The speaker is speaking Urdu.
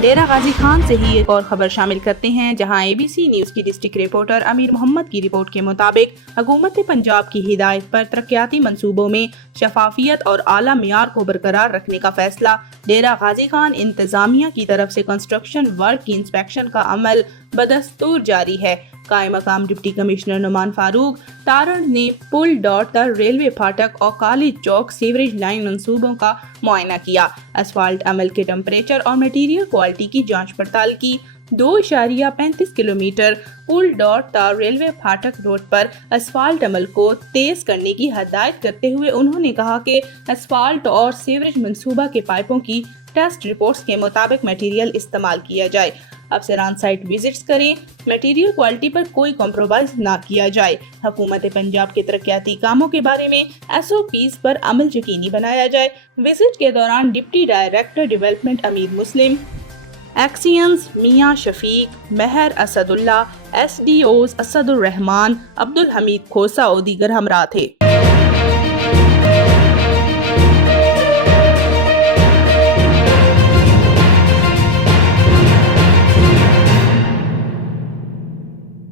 ڈیرہ غازی خان سے ہی ایک اور خبر شامل کرتے ہیں، جہاں ABC نیوز کی ڈسٹرکٹ رپورٹر امیر محمد کی رپورٹ کے مطابق حکومت پنجاب کی ہدایت پر ترقیاتی منصوبوں میں شفافیت اور اعلیٰ معیار کو برقرار رکھنے کا فیصلہ۔ ڈیرہ غازی خان انتظامیہ کی طرف سے کنسٹرکشن ورک کی انسپیکشن کا عمل بدستور جاری ہے۔ قائم مقام ڈپٹی کمشنر نعمان فاروق تارڑ نے پل ڈاٹ تر ریلوے پھاٹک اور کالج چوک سیوریج لائن منصوبوں کا معائنہ کیا، اسفالٹ عمل کے ٹمپریچر اور میٹیریل کوالٹی کی جانچ پڑتال کی۔ 2.35 کلومیٹر پل ڈاٹ تر ریلوے پھاٹک روڈ پر اسفالٹ عمل کو تیز کرنے کی ہدایت کرتے ہوئے انہوں نے کہا کہ اسفالٹ اور سیوریج منصوبہ کے پائپوں کی ٹیسٹ رپورٹس کے مطابق میٹیریل استعمال کیا جائے۔ افسران سائٹ وزٹس کریں، میٹیریل کوالٹی پر کوئی کمپرومائز نہ کیا جائے۔ حکومت پنجاب کے ترقیاتی کاموں کے بارے میں SOPs پر عمل یقینی بنایا جائے۔ وزٹ کے دوران ڈپٹی ڈائریکٹر ڈیولپمنٹ امیر مسلم، ایکسیئنز میاں شفیق، مہر اسد اللہ، SDOs اسد الرحمان، عبدالحمید کھوسہ اور دیگر ہمراہ تھے۔